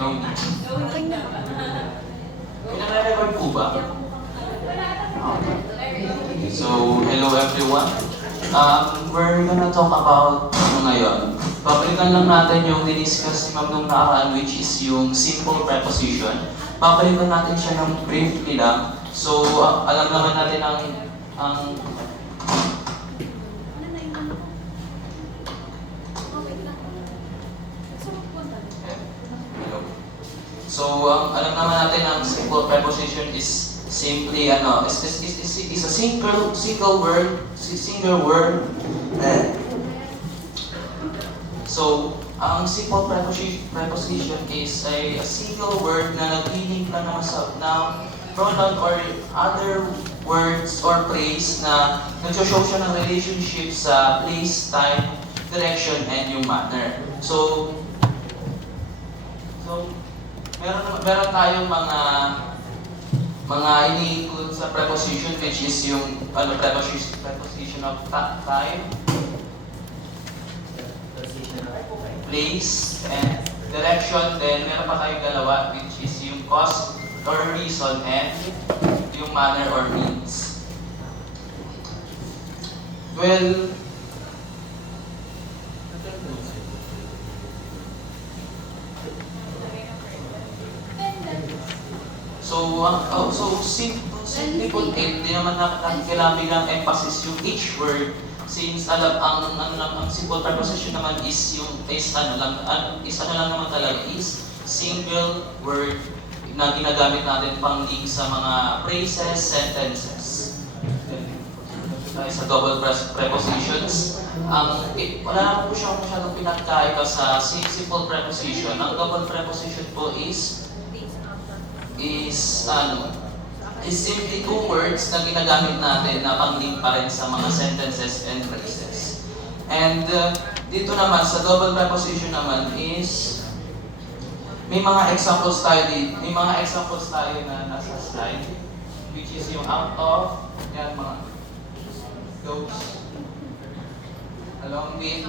No need. Pinare-record po ba? So, hello everyone. We're gonna talk about ngayon. Babalikan lang natin yung diniscuss ni Ma'am nung nakaraan, which is yung simple preposition. Babalikan natin siya ng briefly lang. So, alam naman natin ang hello. So, alam naman natin ang simple preposition is simply is a single word. So, ang simple preposition is a single word na nag-link lang naman sa noun, pronoun, or other words or phrase na nag-show siya ng relationship sa place, time, direction, and yung manner. So meron tayong mga ini-include sa preposition, which is yung preposition of time, place, and direction. Then meron pa tayong dalawa, which is yung cause or reason, and yung manner or means. Well, simply put, hindi naman kailangan bilang emphasis yung each word, since alam ang simple preposition naman is single word na ginagamit natin pang link sa mga phrases, sentences. Sa double prepositions, wala na po siyang masyadong pinagkaiba sa simple preposition. Ang double preposition po is simply two words na ginagamit natin na pang-link pa rin sa mga sentences and phrases. And dito naman, sa double preposition naman is, may mga examples tayo na nasa slide, which is yung out of, yan mga those, along with,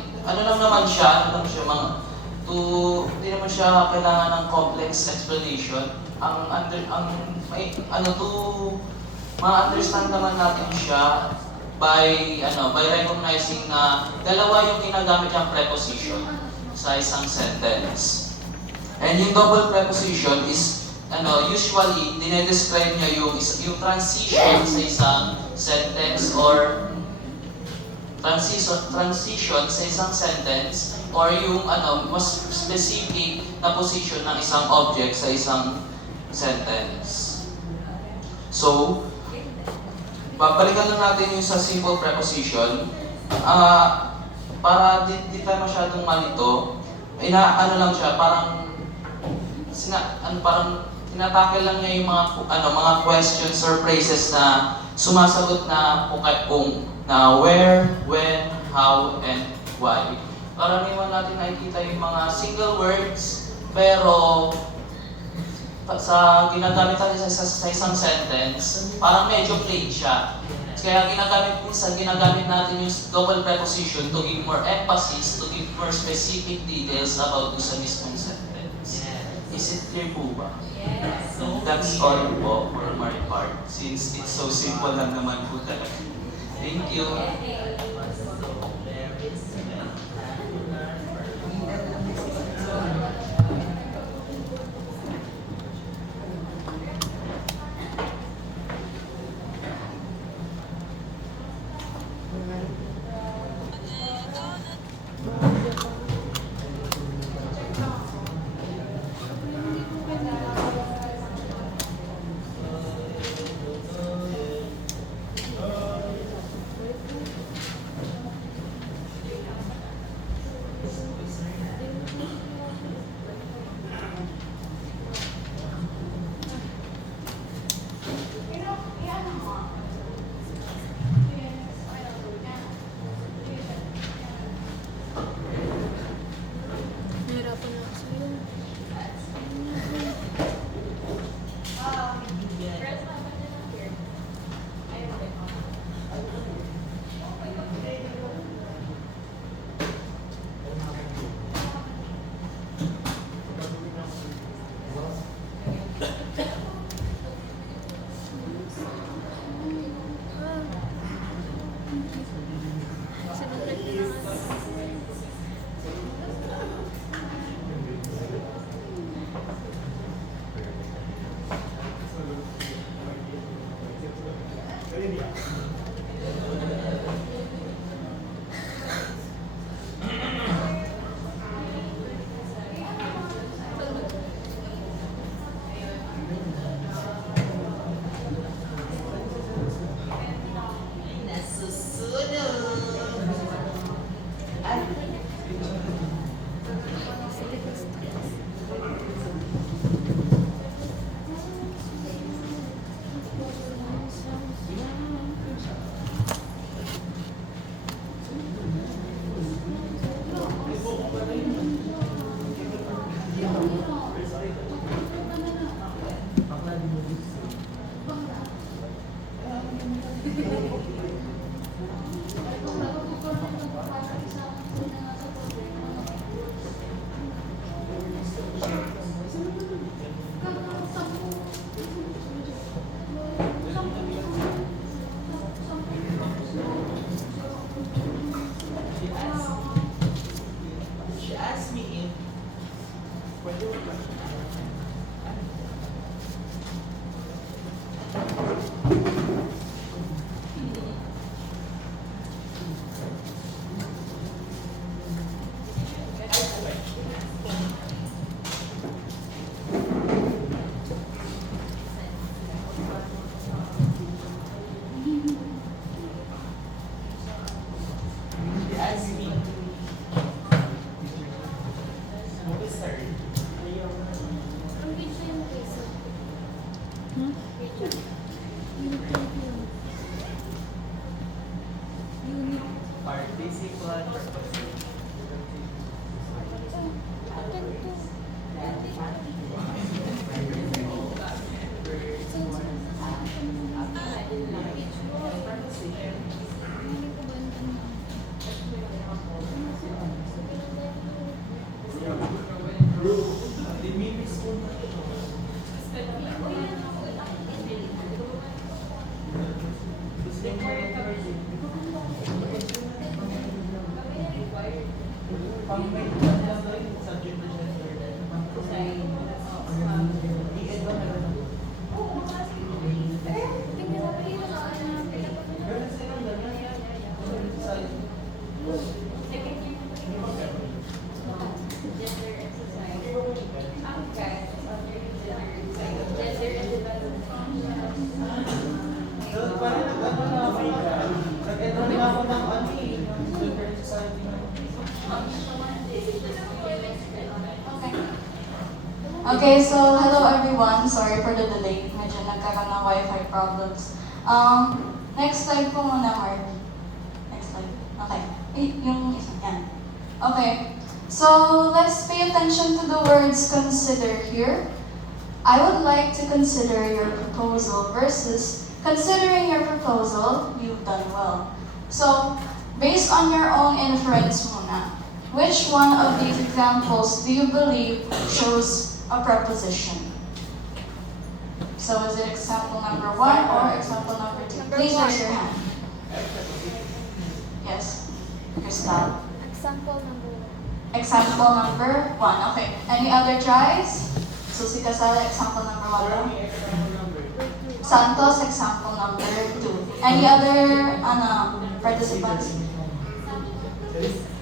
hindi naman siya kailangan ng complex explanation. Ma-understand naman natin siya by recognizing na dalawa yung ginagamit niyang preposition sa isang sentence. And yung double preposition is usually dinedescribe niya yung transition sa isang sentence or transition sa isang sentence, or yung mas specific na position ng isang object sa isang sentence. So, babalikan lang natin yung sa simple preposition. Para di tayo masyadong malito, lang siya, parang tinatackle lang niya yung mga questions or phrases na sumasagot na kung where, when, how, and why. Karaniwan natin nakikita yung mga single words, pero sa ginagamit natin sa isang sentence, parang medyo plain siya. Kaya ginagamit natin yung double preposition to give more emphasis, to give more specific details about sa mismong sentence. Is it clear po ba? Yes. So, that's all po for my part, since it's so simple lang naman po talaga. Thank you. Nahirapan na ako. Okay, so hello everyone. Sorry for the delay. Medyo nagkaroon ng Wi-Fi problems. Next slide po muna, Mark. Next slide. Okay. Yung isa. Yan. Okay. So, let's pay attention to the words consider here. I would like to consider your proposal versus considering your proposal, you've done well. So, based on your own inference muna, which one of these examples do you believe shows a preposition? So is it example number 1 or example number 2? Please raise your hand. Yes, Crystal. Example number 1. Example number 1. Okay. Any other tries? Susi Casala, example number 1. Santos, example number 2. Any other participants?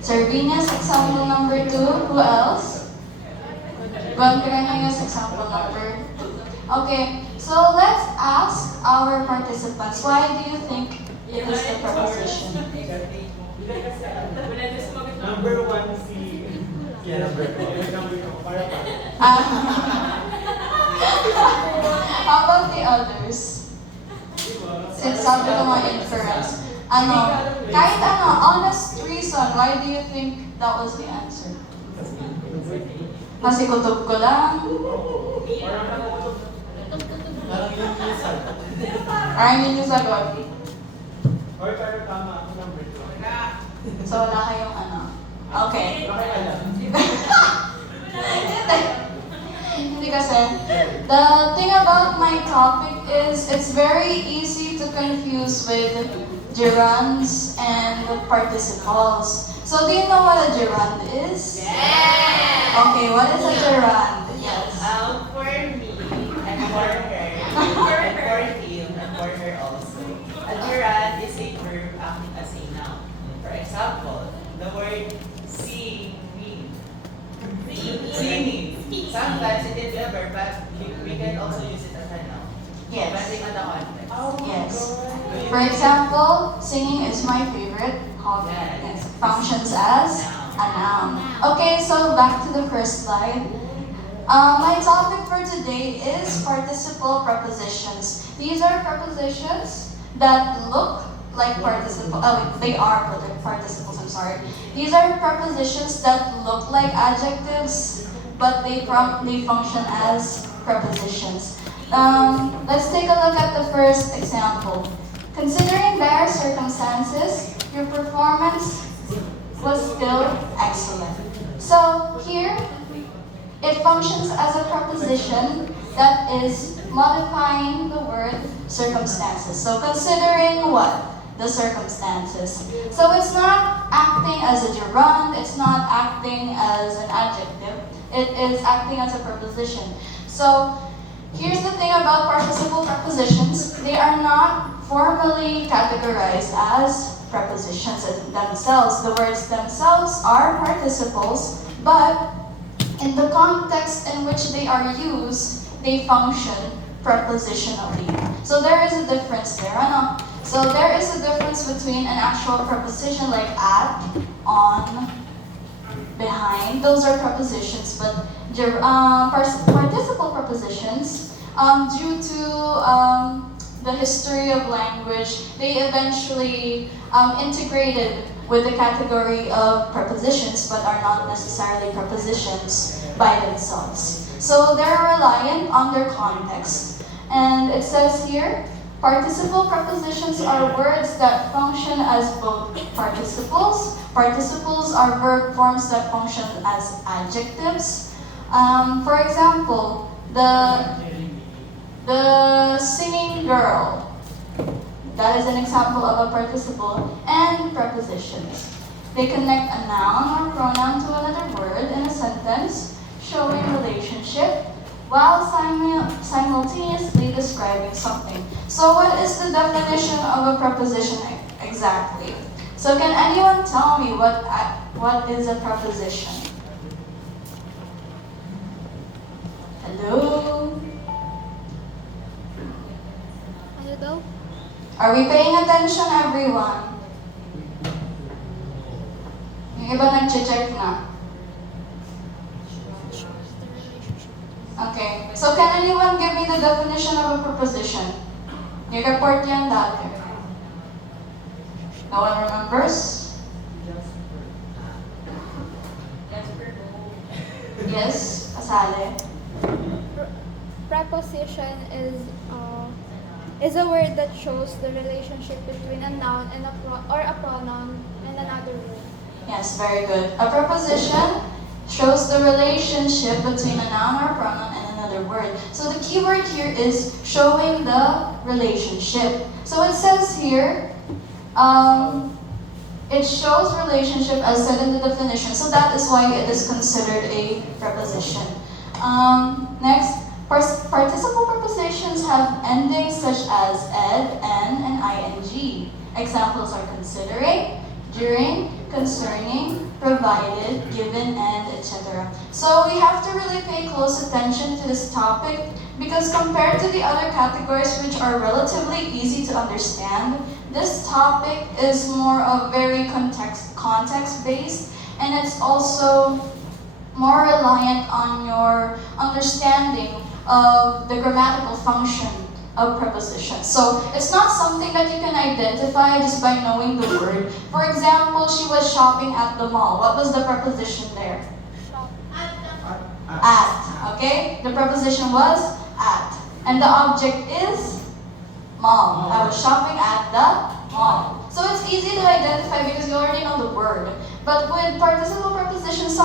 Servinas, example number 2. Who else? Guanggranias, example number 2. Okay, so let's ask our participants, why do you think it is the preposition? Number 1 si number 2. Para pa. How about the others? Since sabi ko mga inference. Kahit honest reason, why do you think that was the answer? Kasi kutob ko lang. Parang yun yung sagot. Parang yun yung sagot. Or pero tama ako number 2. So wala kayong Okay. Bakit alam? Hindi kasi, the thing about my topic is it's very easy to confuse with gerunds and participles. So do you know what a gerund is? Yes! Okay, what is a gerund? Yes. For me, and for her, and for him, and for her also. A gerund is a verb acting as a noun. For example, the word singing. Singing. Sometimes it is a verb, but we can also use it as a noun. Yes. Depending on the context. Yes. For example, singing is my favorite hobby. Yes. Functions as a noun. Okay, so back to the first slide. My topic for today is participle prepositions. These are prepositions that look like participles. They are participles, I'm sorry. These are prepositions that look like adjectives, but they function as prepositions. Let's take a look at the first example. Considering their circumstances, your performance was still excellent. So here, it functions as a preposition that is modifying the word circumstances. So considering what? The circumstances. So it's not acting as a gerund, it's not acting as an adjective, it is acting as a preposition. So here's the thing about participle prepositions. They are not formally categorized as prepositions themselves. The words themselves are participles, but in the context in which they are used, they function prepositionally. So there is a difference there, ano? So there is a difference between an actual preposition like at, on, behind. Those are prepositions, but participle prepositions, due to the history of language, they eventually integrated with the category of prepositions, but are not necessarily prepositions by themselves. So they're reliant on their context. And it says here, participle prepositions are words that function as both participles. Participles are verb forms that function as adjectives. For example, the singing girl. That is an example of a participle. And prepositions. They connect a noun or pronoun to another word in a sentence, showing relationship, while simultaneously describing something. So what is the definition of a preposition exactly? So can anyone tell me what is a preposition? Hello? Ano daw? Are we paying attention, everyone? Yung iba nag-check na. Okay. So can anyone give me the definition of a preposition? Nireport yan dati. No one remembers? Yes, kasali. Preposition is a word that shows the relationship between a noun and a pronoun and another word. Yes, very good. A preposition shows the relationship between a noun or pronoun and another word. So the key word here is showing the relationship. So it says here, it shows relationship as said in the definition. So that is why it is considered a preposition. Next, participle prepositions have endings such as ed, n, and ing. Examples are considering, during, concerning, provided, given, and etc. So we have to really pay close attention to this topic because compared to the other categories which are relatively easy to understand, this topic is more of very context-based, and it's also more reliant on your understanding of the grammatical function of prepositions. So it's not something that you can identify just by knowing the word. For example, she was shopping at the mall. What was the preposition there? At. Okay? The preposition was at. And the object is mall. I was shopping at the mall. So it's easy to identify because you already know the word. But with participle prepositions,